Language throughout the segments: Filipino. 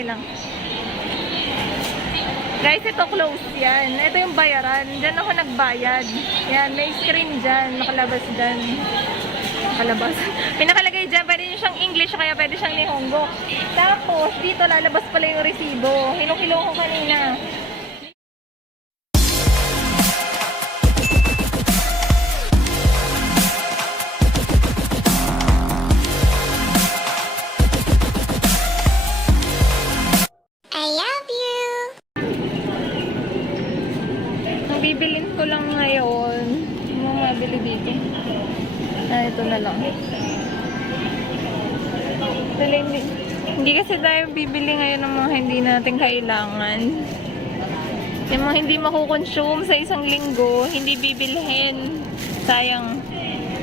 okay lang. Guys, ito close yan. Ito yung bayaran. Diyan ako nagbayad. Yan, may screen dyan. Nakalabas dyan. Nakalabas. May nakalagay dyan. Pwede nyo siyang English, kaya pwede siyang Nihongo. Tapos, dito lalabas pala yung resibo. Hinukilo ko kanina. Bibilin ko lang ngayon. Ano mabili dito? Ito na lang. Hindi kasi tayo bibili ngayon ng mga hindi natin kailangan. Yung mga hindi makukonsume sa isang linggo, hindi bibilhin. Sayang.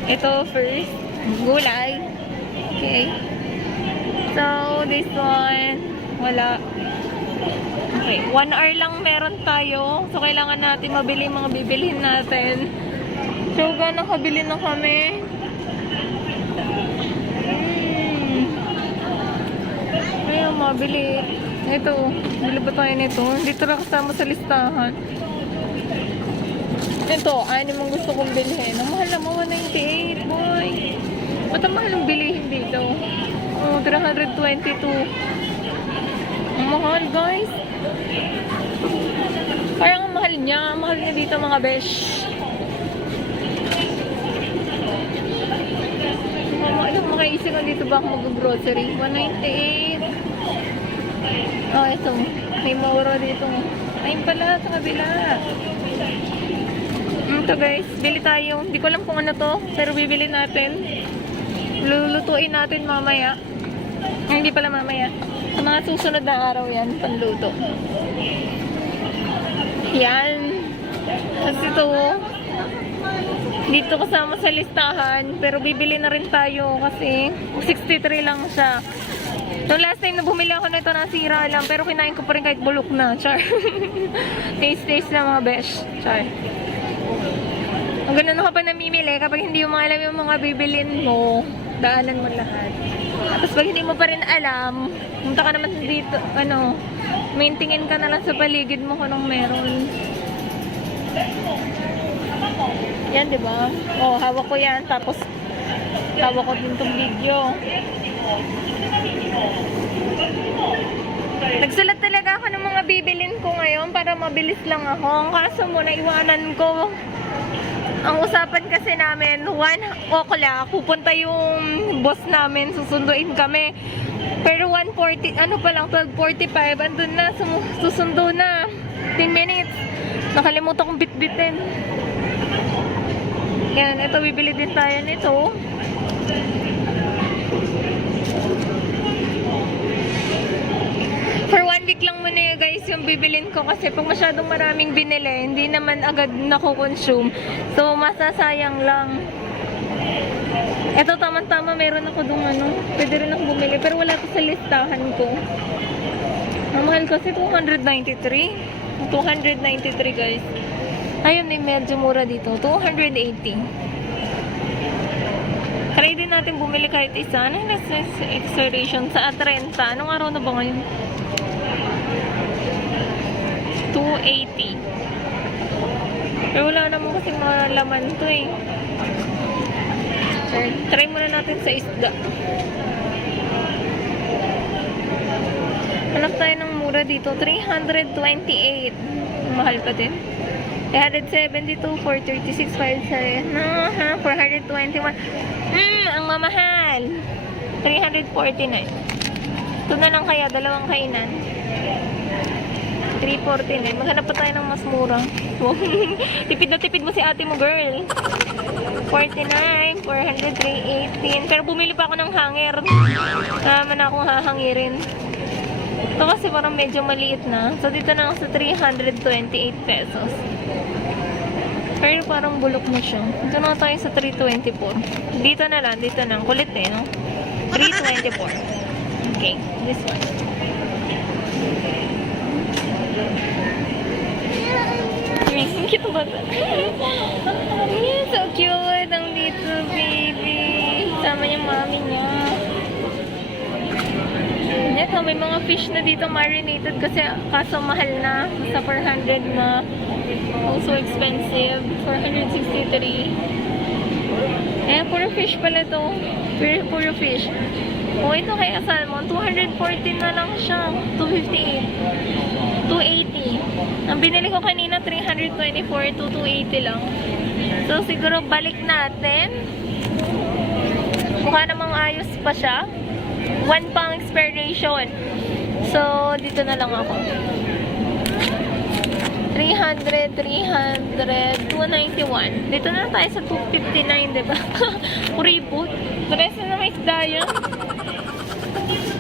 Ito first. Gulay. Okay. So, this one. Wala. Okay, 1 hour lang meron tayo. So, kailangan natin mabili yung mga bibilhin natin. So, nakabili na kami. Ayun, mabili. Ito, bili ba tayo nito? Dito lang kasama sa listahan. Ito, ano mong gusto kong bilhin. Ang mahal naman, 198, boy. Ba't ang mahal ang bilihin dito? Oh, 322. Ang mahal, guys. Parang ang mahal niya. Ang mahal niya dito, mga besh. Makaisip ko dito ba ako mag-grocery? 198. Oh, ito. May mauro dito. Ayun pala, sa kabila. Ito guys, bili tayo. Hindi ko alam kung ano to, pero bibili natin. Lulutuin natin mamaya. Hindi pala mamaya. Sa mga susunod na araw yan, panluto. Yan. Kasi ito, dito kasama sa listahan, pero bibili na rin tayo kasi 63 lang siya. Yung last time na bumili ako nito, nasira lang, pero kinain ko pa rin kahit bulok na. Char. Taste na mga besh. Char. Ang ganun ka pa namimili kapag hindi mo alam yung mga bibilin mo, daanan mo lahat. Tapos pag hindi mo pa rin alam, punta ka naman dito, maintingin ka na lang sa paligid mo kung anong meron. Yan, di ba? Oh, hawak ko yan. Tapos, hawak ko din itong video. Nagsulat talaga ako ng mga bibilin ko ngayon para mabilis lang ako. Ang kaso mo, naiwanan ko. Ang usapan kasi namin, 1 o'clock, pupunta yung boss namin, susunduin kami. Pero 1:40, pa lang, 12:45, andun na, susundo na. 10 minutes. Nakalimutan kong bitbitin. Yan, ito, bibili din tayo nito. For 1 week lang muna yun, guys, yung bibilin ko kasi pag masyadong maraming binili, hindi naman agad nakukonsume. So, masasayang lang. Ito, tama-tama, meron ako dun, pwede rin ako bumili. Pero wala ko sa listahan ko. Ang mahal kasi 293. 293, guys. Ayun, medyo mura dito. 280. Try din natin bumili kahit isa. Ano yung expiration sa 30? Anong araw na ba ngayon? 280. Pero wala naman kasi mga laman to eh. Try muna natin sa isda. Hanap tayo ng mura dito. 328. Mahal pa din. 372, 436, 5, 421. Ang mamahal. 349. Ito na lang kaya, dalawang kainan. 349. Maghanap pa tayo ng mas mura. Tipid na tipid mo si ate mo, girl. 49, 400, 318. Pero bumili pa ako ng hanger. Naman akong hahangirin. Ito kasi parang medyo maliit na. So, dito na ako sa 328 pesos. Pero parang bulok na siya. Dito na tayo sa 324. Dito na lang, dito na. Kulit eh, no? 324. Okay, this one. Cute ba ito? So cute ang little baby. Sama yung mommy niya. Ito, may mga fish na dito marinated kasi kaso mahal na. Sa 400 na. Also expensive. 463. Eh, puro fish pala to. Puro fish. Oh, ito kaya salmon. 214 na lang siya. 258. 280. Ang binili ko kanina, 324 to 280 lang. So, siguro balik natin. Mukha namang ayos pa siya. 1 pang expiration. So, dito na lang ako. 300, 291. Dito na tayo sa 259, diba? Kuripot. Pares na may isda yan.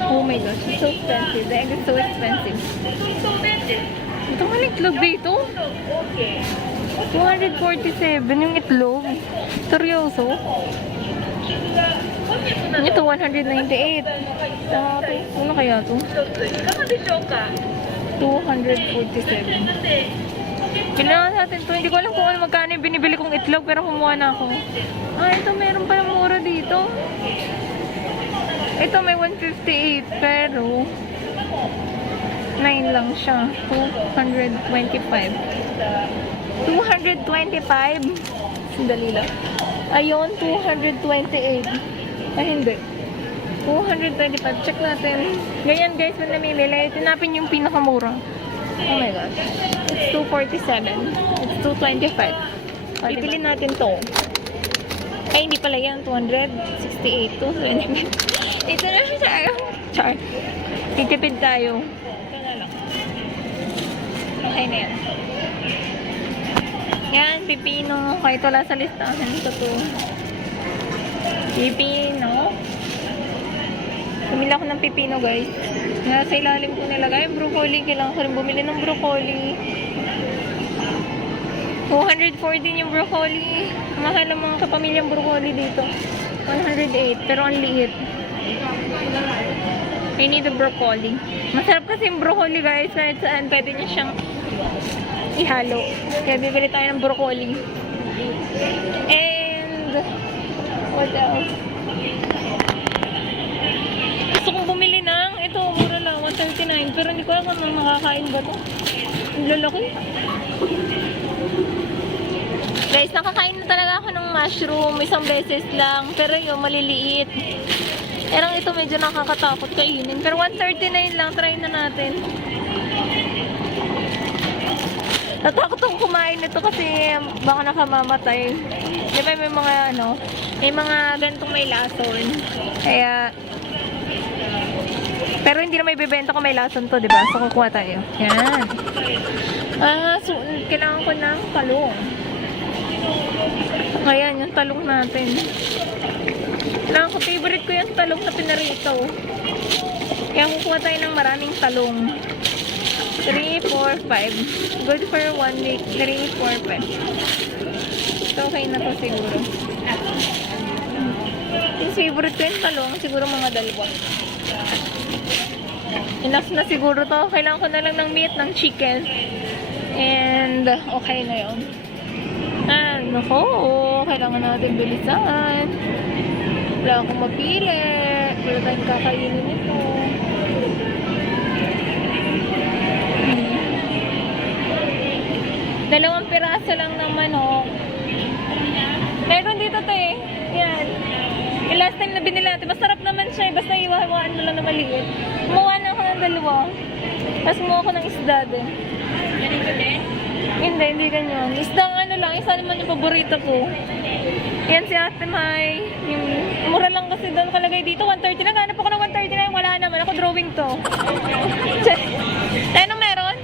Oh my gosh, it's so expensive. The egg is so expensive. Ito nga itlog dito. 247 yung itlog. Seryoso? Ito, 198. Ano kaya ito? 247. Kailangan natin ito. Hindi ko alam kung ano magkano yung binibili kong itlog, pero kumuha na ako. Ah, ito meron pa yung mura dito. Ito may 158, pero 9 lang siya. 225. 225. Sandali lang. Ayun, 228. Ay, hindi. 225. Check natin. Ganyan guys, when namimili, tinapin yung pinakamura. Oh my gosh. It's 247. It's 225. Bibili natin to. Ay, hindi pala yan. 268. 225. Ito na siya. Char. Titipid tayo. Ito na lang. Okay na yan. Yan, pipino. Kahit wala sa listahan. Ito to. Pipino. Bumili ako ng pipino, guys. Nasa ilalim ko nilagay. Broccoli. Kailangan ko rin bumili ng broccoli. 214 yung broccoli. Mahal ang mga kapamilyang broccoli dito. 108. Pero ang liit. I need a broccoli. Masarap kasi yung broccoli, guys. Kahit saan, pwede niya siyang ihalo. Kaya bibili tayo ng broccoli. And what else? Gusto kong bumili ng ito, mura lang, 139. Pero hindi ko alam kung makakain ba ito. Ang lalaki. Guys, nakakain na talaga ako ng mushroom. Isang beses lang. Pero yun, maliliit. Pero ito medyo nakakatakot kainin. Pero 139 lang. Try na natin. Natakot akong kumain nito kasi baka nakamamatay. Di ba may mga may mga gantong may lason. Kaya pero hindi na may bibenta kung may lason to, di ba? So kukuha tayo. Yan. So kailangan ko ng talong. Ayan, yung talong natin. Kailangan ko, favorite ko yung talong na pinarito. Kaya kukuha tayo ng maraming talong. 3, 4, 5. Good for 1 week. 3, 4, 5. So, okay na to siguro. Yung favorite ko yung talong, siguro mga dalawa. Enough na siguro to. Kailangan ko na lang ng meat, ng chicken. And, okay na yun. And, nako, kailangan natin bilisan. Wala akong mapili. Wala tayong kakainin nito. Dalawang piraso lang ng manok. Meron dito to eh. Yan. Yung last time na binili natin, masarap naman siya. Basta iwahawaan mo lang na maliit. Kumuha na ako ng dalawa. Tapos kumuha ako ng isda din. Ganito din? Hindi ganyan. Isda lang. Isa naman yung paborito ko. Yan si Ate Mai. Mura lang kasi doon kalagay dito. 130 lang. Hanap ako ng 139. Wala naman. Ako drawing to. Tayo nang meron?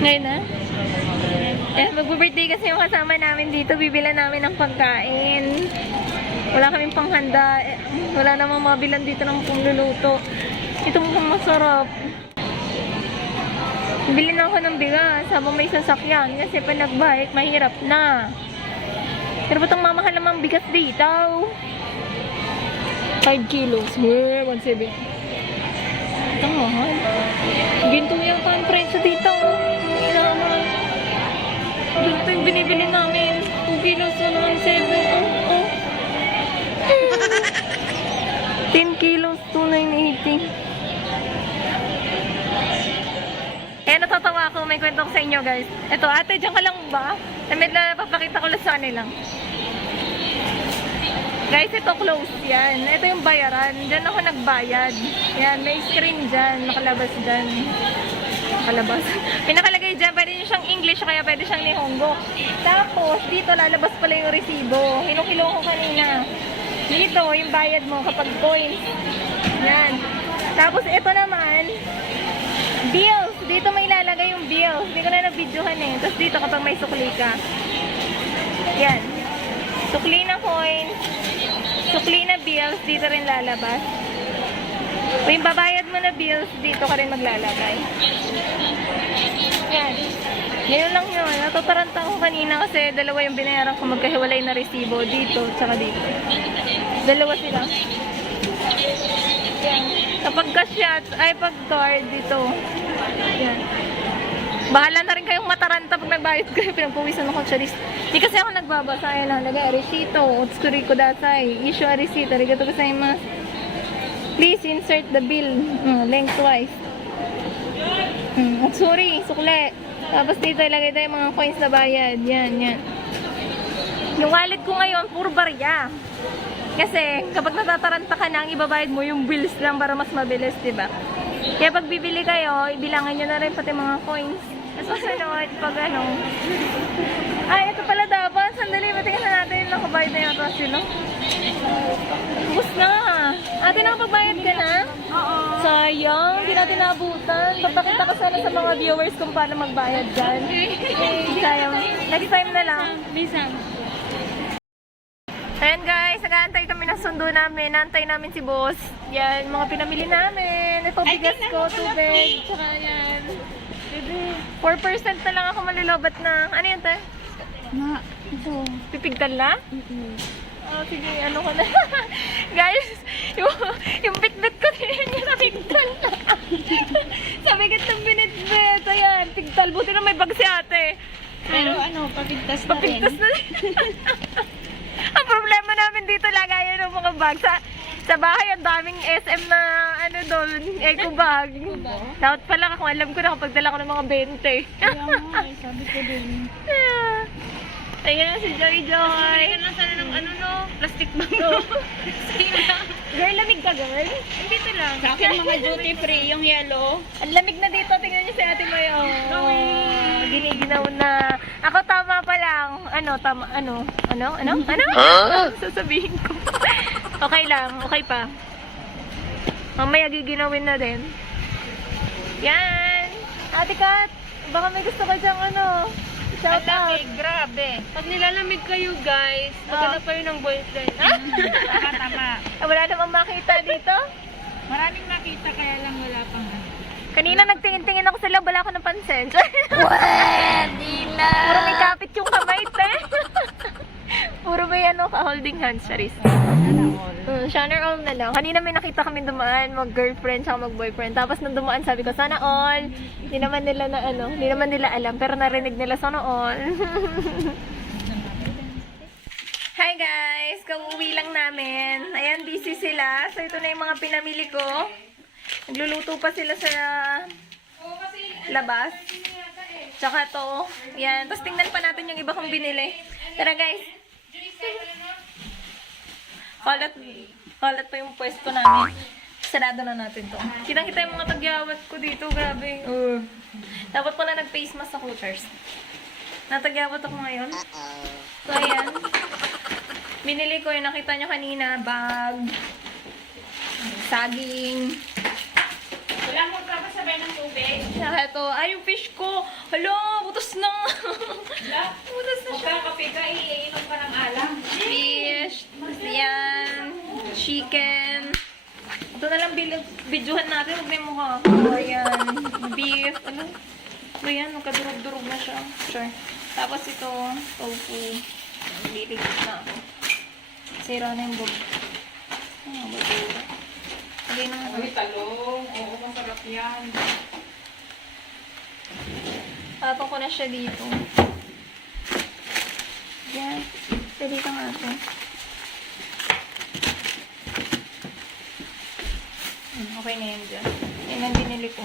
Ngayon na? Mag-birthday kasi yung kasama namin dito. Bibila namin ng pagkain. Wala kaming panghanda. Wala namang mabilan dito ng pangluluto. Ito mukhang masarap. Bili na ako ng bigas habang may sasakyan. Kasi pag nag-bike, mahirap na. Pero ba't ang mamahal namang bigas dito? 5 kilos. 1.7. Ito ang mahal. Ginto yung ang presyo dito. Inaman. Ito yung binibili namin. 2 kilos na 1.7. 10 kilo may kwento ko sa inyo, guys. Ito, ate, dyan ka lang ba? Damit na papakita ko lang sa kanila. Guys, ito close yan. Ito yung bayaran. Diyan ako nagbayad. Yan, may screen dyan. Nakalabas dyan. Nakalabas. May nakalagay dyan. Pwede nyo siyang English, kaya pwede siyang Nihongo. Tapos, dito lalabas pala yung resibo. Hinukilo ko kanina. Dito, yung bayad mo kapag coins. Yan. Tapos, ito naman, bills. Dito may ilalagay yung bills. Hindi ko na nabidyohan eh. Tapos dito kapag may sukli ka. Yan. Sukli na coins. Sukli na bills. Dito rin lalabas. O yung babayad mo na bills, dito ka rin maglalagay. Yan. Ngayon lang yun. Natutaranta ko kanina kasi dalawa yung binayaran ko magkahiwalay na resibo. Dito, tsaka dito. Dalawa sila. Yan. Kapag cash ay pag card dito. Yan. Bahala na rin kayong mataranta pag nagbayad kayo. Pinagpawisan ako sa list. Di kasi ako nagbabasa. Ayan lang. Lagay, resito. Utsukuri ko dasay. Issue a receipt. Arigato gozaimasu. Please insert the bill. Lengthwise. Utsuri. Sukle. Tapos dito ilagay tayo mga coins na bayad. Yan, yan. Yung wallet ko ngayon, puro barya. Kasi kapag natataranta ka na, ang ibabayad mo yung bills lang para mas mabilis, diba? Kaya pag bibili kayo, ibilangan nyo na rin pati mga coins. Tapos sunod, pag ano. Ay, ito pala dapat. Sandali, matingnan na natin. Nakabayad na yata sila. Bus na. Ate, nakapagbayad ka na? Oo. Sayang, hindi natin naabutan. Papakita ko sana sa mga viewers kung paano magbayad dyan. Sayang. Next time na lang. Bisan. Ayan guys, nag-aantay kami ng sundo namin. Naantay namin si boss. Yan, mga pinamili namin. Ito, bigas ko, tubig. Tsaka yan. 4% na lang ako malulobat na. Ano yan, te? Ma, ito. Pipigtal na? Oh, sige, ano ko na. Guys, yung bit-bit ko din yung napigtal na. Sabi kitang binitbit. Ayan, pigtal. Buti na may bag si ate. Pero ano, papigtas na rin. Papigtas na rin. Ang problema namin dito, lagayan ng mga bag. Sa bahay, ang daming SM na, ano doon, eco bag. Dapat pala kung alam ko na kapag dala ko ng mga 20. Kaya nga, sabi ko din. Ayan si Joy Joy. Kaya lang sana ng ano no, plastic bag no. Girl, lamig ka girl? Dito lang. Sa akin mga duty free, yung yellow. Ang lamig na dito, tingnan niyo si Ate Mayo. Giniginaw na. Ako tama pa lang. Ano? Sasabihin ko. Okay lang, okay pa. Mamaya giginawin na din. Yan! Ate Kat, baka may gusto ka dyang ano. Shout out. Grabe. Pag nilalamig kayo guys, maghanap kayo ng boyfriend. Tama. Wala namang makita dito. Maraming nakita kaya lang wala pang Kanina nagtingin-tingin ako sa loob, wala ako napansin. Pwede na! Puro may kapit yung kamay, te. Puro may ka-holding hands, Charis. Sana all na lang. Kanina may nakita kami dumaan, mag-girlfriend tsaka mag-boyfriend. Tapos nung dumaan, sabi ko, sana all. Hindi naman nila hindi naman nila alam, pero narinig nila, sana all. Hi guys! Kauwi lang namin. Ayan, busy sila. So ito na yung mga pinamili ko. Nagluluto pa sila sa labas. Tsaka to. Yan. Tapos tingnan pa natin yung iba kong binili. Tara guys. Kalat pa yung pwesto namin. Sarado na natin to. Kitang-kita yung mga tagyawat ko dito. Grabe. Dapat pala nag-face mask ako, Charles. Natagyawat ako ngayon. So ayan. Binili ko yung nakita nyo kanina. Bag. Saging. Wala mo papasabay ng tubig. Saka ito, yung fish ko. Hala, butas na. Butas na siya. Kape ka, iinom ka ng alam. Fish. Yan. Chicken. Ito na lang videohan natin. Huwag na yung mukha. Ayan. Beef. Ano? Ba yan? Magkadurog-durog na siya. Sure. Tapos ito, tofu. Liligit na ako. Sira na yung bug. Badura. Lagay na nga. Ay, talong. Oo, masarap yan. Tapon ko na siya dito. Yan. Pwede ka nga ito. Okay na yan dyan. Yan ang binili ko.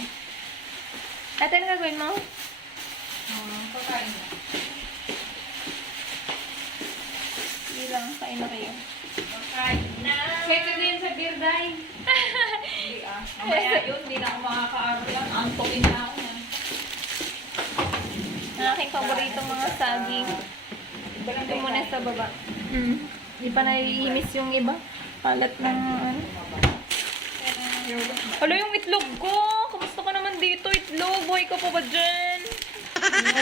Ate, ano gagawin mo? Pagkain na. Hindi lang, kain na kayo. Pagkain na. Pwede din sa beer day. Hindi mamaya yun, hindi na ako makakaaro yan. Antokin na ako yan. Ang aking paboritong mga saging. Ito muna sa baba. Hindi pa naiimis yung iba. Kalat ng ano. Alo yung itlog ko! Kamusta ka naman dito, itlog? Buhay ka pa ba dyan?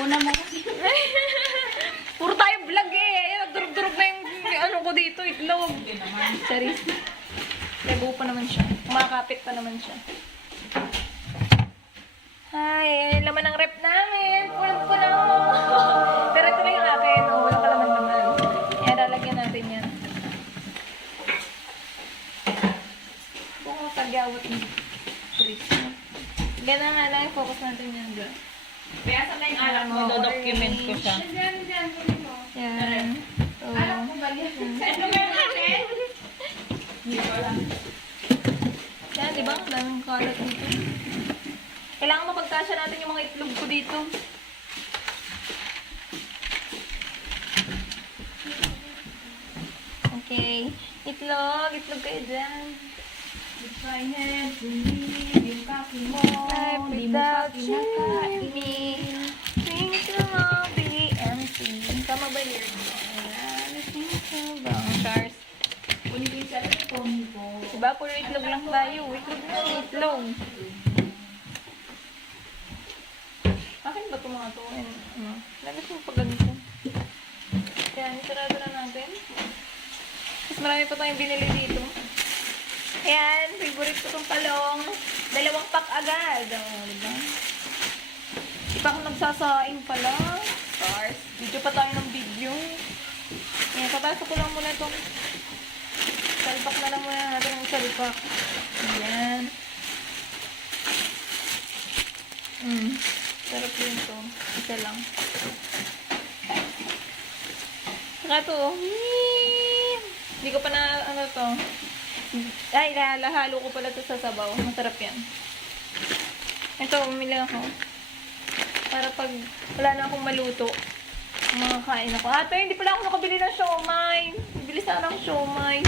Una mo kasi. Puro tayo vlog eh. Ayan, nagdurog-durog na yung ano ko dito, itlog. Hindi naman. Charis. Lebo pa naman siya. Kumakapit pa naman siya. Ay, laman ng rep namin. Pulang ko na ako. Pero ito na yung akin. Oh, wala ka laman naman. Ayan, lalagyan natin yan. Kung tagyawat mo. Charis. Ganun nga lang, focus natin yan dyan. Kaya sa na yung anak mo, dodocument ko siya. Diyan, kunin mo. Yan. So, Alam ko ba yan? Ano ba natin? Hindi ko alam. yan, di ba? Ang daming kalat dito. Kailangan mapagkasya natin yung mga itlog ko dito. Okay. Itlog kayo dyan. If I had to leave yung coffee mo, Life di mo pa without you, kinakain. me. Things will all be empty. Tama ba yun? Ayan, things will be Charles. Kunin ko yung cellphone ko. Diba? Puro itlog lang tayo. Itlog na, itlog. Akin ba ito mga ito? Ano? Lagas mo pag ganito. Ayan, isarado na natin. Mas marami pa tayong binili dito. Ayan, favorite ko itong palong. 2 pack agad. Oh, diba? Di pa ako nagsasaing pala. Stars. Video pa tayo ng video. Ayan, papasok ko lang muna itong salpak na lang muna natin ang salpak. Ayan. Sarap yun to. Isa lang. Saka to. Hindi ko pa na, ano to. Ay, lahalo ko pala to sa sabaw. Masarap yan. Ito, umili ako. Para pag wala na akong maluto, makakain ako. Ate, hindi pala ako nakabili ng siomay. Bibili sana ng siomay.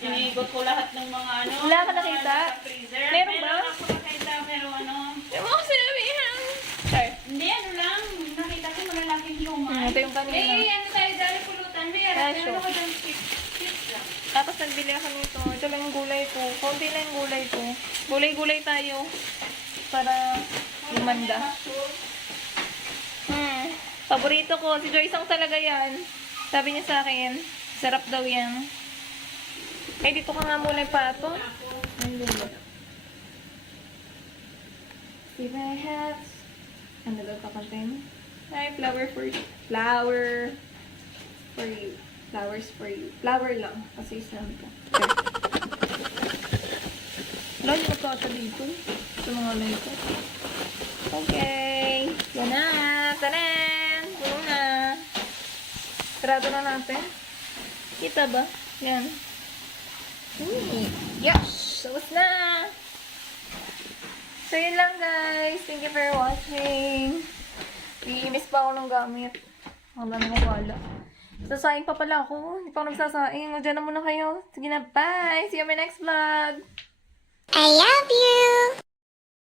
Sinigot ko lahat ng mga ano. Wala ka nakita? Sa freezer. Meron ba? Meron ako nakita, pero ano. Hindi mo ako sinabihan. Char. Hindi, ano lang. Nakita ko malalaking lumay. Ito yung kanina. May ano tayo dali pulutan. May Presyo. ano ko dyan chips lang. Tapos nagbili ako nito. Ito lang yung gulay ko. Konti lang yung gulay ko. Gulay-gulay tayo. Para lumanda. Paborito ko. Si Joyce ang talaga yan. Sabi niya sa akin, sarap daw yan. Eh, dito ka nga muna yung pato. See my hats. Ano daw kakantin? Ay, flower for you. Flower for you. Flowers for you. Flower lang. Kasi isang ka. Wala niyo magkata dito. Sa mga like ko. Okay. Yan na. Tanan! Puno na. Sarado na natin. Kita ba? Yan. Yes! Tapos na! So, yun lang guys. Thank you for watching. I-miss pa ako ng gamit. Ang dami kong wala. Sasaing pa pala ako. Hindi pa ako nagsasaing. O, dyan na muna kayo. Sige na, bye! See you on my next vlog! I love you.